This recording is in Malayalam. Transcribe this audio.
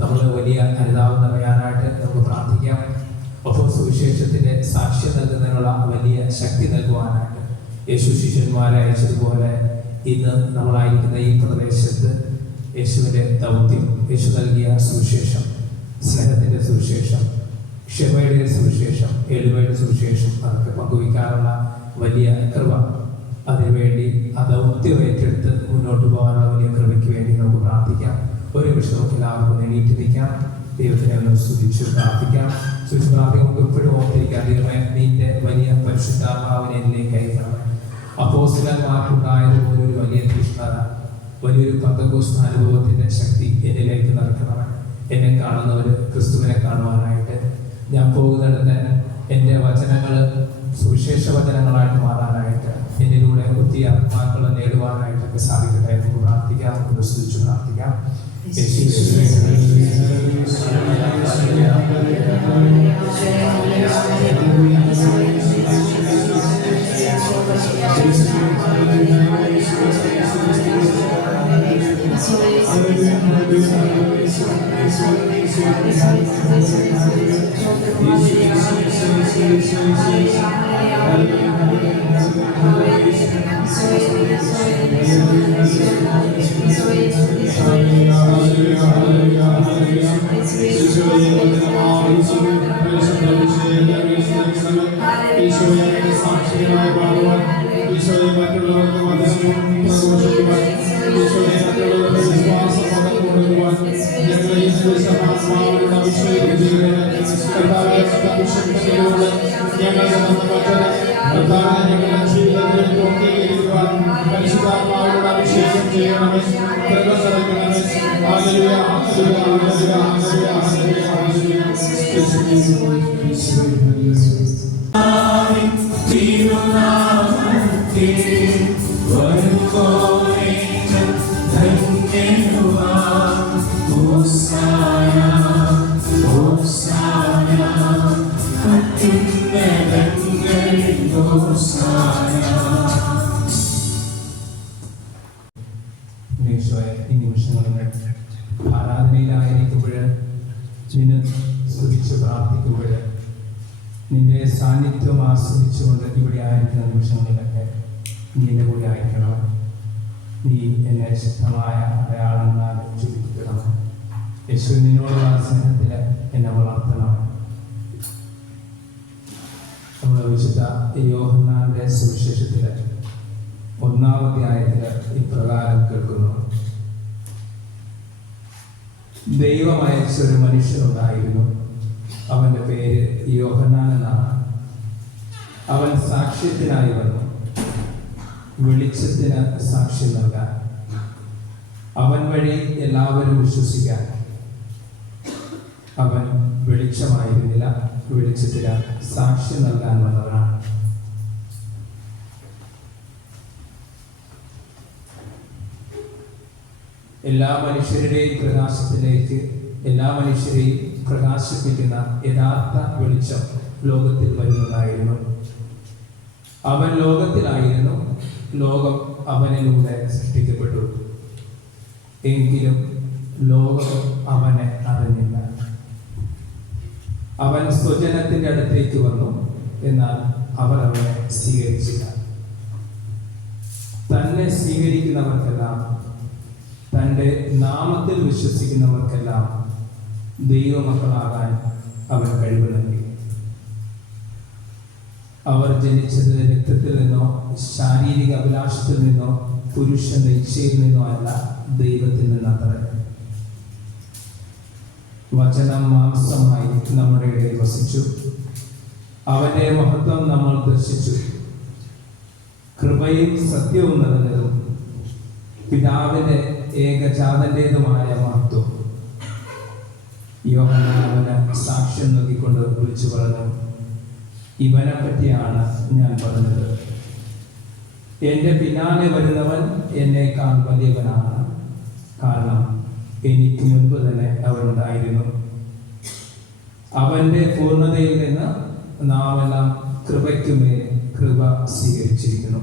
നമ്മൾ വലിയ അനുതാപം നിറയാനായിട്ട് നമുക്ക് പ്രാർത്ഥിക്കാം. ഒപ്പം സുവിശേഷത്തിന്റെ സാക്ഷ്യം നൽകുന്നതിനുള്ള വലിയ ശക്തി നൽകുവാനായിട്ട് യേശു ശിഷ്യന്മാരെ അയച്ചതുപോലെ ഇന്ന് നമ്മളായിരിക്കുന്ന ഈ പ്രദേശത്ത് യേശുവിൻ്റെ ദൗത്യം, യേശു നൽകിയ സുവിശേഷം, സ്നേഹത്തിൻ്റെ സുവിശേഷം, ക്ഷമയുടെ സുവിശേഷം, എളിമയുടെ സുവിശേഷം അതൊക്കെ പങ്കുവയ്ക്കാനുള്ള വലിയ കൃപ, അതിനുവേണ്ടി ആ ദൗത്യം ഏറ്റെടുത്ത് മുന്നോട്ട് പോകാനുള്ള വലിയ കൃപയ്ക്ക് വേണ്ടി നമുക്ക് പ്രാർത്ഥിക്കാം. ഒരു നിമിഷം നമുക്ക് എല്ലാവർക്കും എണീറ്റ് നിൽക്കാം. ദൈവത്തിനെ ഒന്ന് സ്തുതിച്ച് പ്രാർത്ഥിക്കാം. സ്തുതിച്ച് പ്രാർത്ഥിക്കാൻ നമുക്ക് എപ്പോഴും ഓർത്തിരിക്കാം, ദൈവമേ നിന്റെ വലിയ പരിശുദ്ധാത്മാവിനെ എന്നിലേക്ക് അയക്കണമേ. അപ്പോസ്തലന്മാർക്കുണ്ടായതുപോലെ ഒരു വലിയ തീഷ്ണത, വലിയൊരു പെന്തക്കോസ്ത് അനുഭവത്തിന്റെ ശക്തി എന്നിലേക്ക് നടക്കണമേ. എന്നെ കാണുന്നവർ ക്രിസ്തുവിനെ കാണുവാനായിട്ട്, ഞാൻ പോകുന്നിടത്ത് എൻ്റെ വചനങ്ങൾ സുവിശേഷ വചനങ്ങളായിട്ട് മാറാനായിട്ട്, എന്നിലൂടെ ഒത്തിരി ആത്മാക്കളെ നേടുവാനായിട്ടൊക്കെ സാധിക്കട്ടെ. നമുക്ക് പ്രാർത്ഥിക്കാം, നമുക്ക് സ്തുതിച്ച് പ്രാർത്ഥിക്കാം. ഈ നിമിഷങ്ങളിൽ ആരാധനയിലായിരിക്കുമ്പോൾ, നിന്നെ സ്തുതിച്ച് പ്രാർത്ഥിക്കുമ്പോൾ, നിന്റെ സാന്നിധ്യം ആസ്വദിച്ചുകൊണ്ട് ഇവിടെ ആയിരിക്കുന്ന നിമിഷങ്ങളിലൊക്കെ നീ എൻ്റെ കൂടെ ആയിരിക്കണം. നീ എന്നെ ശക്തമായ അടയാളങ്ങളാൽ ചുരുക്കണം. യേശു നിന്നോടുള്ള സ്നേഹത്തിൽ എന്നെ വളർത്തണം. നമ്മൾ വിശുദ്ധ യോഹന്നാന്റെ സുവിശേഷത്തിൽ 1-ാം അധ്യായത്തിൽ ഇപ്രകാരം കേൾക്കുന്നു: ദൈവം അയച്ച ഒരു മനുഷ്യനുണ്ടായിരുന്നു, അവന്റെ പേര് യോഹന്നാൻ എന്നാണ്. അവൻ സാക്ഷ്യത്തിനായി വന്നു, വെളിച്ചത്തിന് സാക്ഷ്യം നൽകാൻ, അവൻ വഴി എല്ലാവരും വിശ്വസിക്കാൻ. അവൻ വെളിച്ചമായിരുന്നില്ല, വെളിച്ചത്തിന് സാക്ഷ്യം നൽകാൻ വന്നവനാണ്. എല്ലാ മനുഷ്യരുടെയും പ്രകാശത്തിലേക്ക്, എല്ലാ മനുഷ്യരെയും പ്രകാശിപ്പിക്കുന്ന യഥാർത്ഥ വെളിച്ചം ലോകത്തിൽ വരുന്നതായിരുന്നു. അവൻ ലോകത്തിലായിരുന്നു, ലോകം അവനിലൂടെ സൃഷ്ടിക്കപ്പെട്ടു, എങ്കിലും ലോകം അവനെ അറിഞ്ഞില്ല. അവൻ സ്വജനത്തിന്റെ അടുത്തേക്ക് വന്നു, എന്നാൽ അവർ അവനെ സ്വീകരിച്ചില്ല. തന്നെ സ്വീകരിക്കുന്നവർക്കെല്ലാം, തൻ്റെ നാമത്തിൽ വിശ്വസിക്കുന്നവർക്കെല്ലാം ദൈവമക്കളാകാൻ അവൻ കഴിവ് നൽകി. അവർ ജനിച്ചത് രക്തത്തിൽ നിന്നോ ശാരീരിക അഭിലാഷത്തിൽ നിന്നോ പുരുഷ ഇച്ഛയിൽ നിന്നോ അല്ല, ദൈവത്തിൽ നിന്നത്രേ. വചനം മാംസമായി നമ്മുടെ ഇടയിൽ വസിച്ചു, അവന്റെ മഹത്വം നമ്മൾ ദർശിച്ചു. കൃപയും സത്യവും നിറഞ്ഞതും പിതാവിന്റെ ഏകജാതന്റേതുമായ മഹത്വം. യോഹന്നാൻ അവന് സാക്ഷ്യം നൽകിക്കൊണ്ട് വിളിച്ചു പറഞ്ഞു: ഇവനെ പറ്റിയാണ് ഞാൻ പറഞ്ഞത്. എൻ്റെ പിന്നാലെ വരുന്നവൻ എന്നേക്കാൾ വലിയവനാണ്, കാരണം എനിക്ക് മുൻപ് തന്നെ അവനുണ്ടായിരുന്നു. അവന്റെ പൂർണ്ണതയിൽ നിന്ന് നാം എല്ലാം കൃപയ്ക്കുമേൽ കൃപ സ്വീകരിച്ചിരിക്കുന്നു.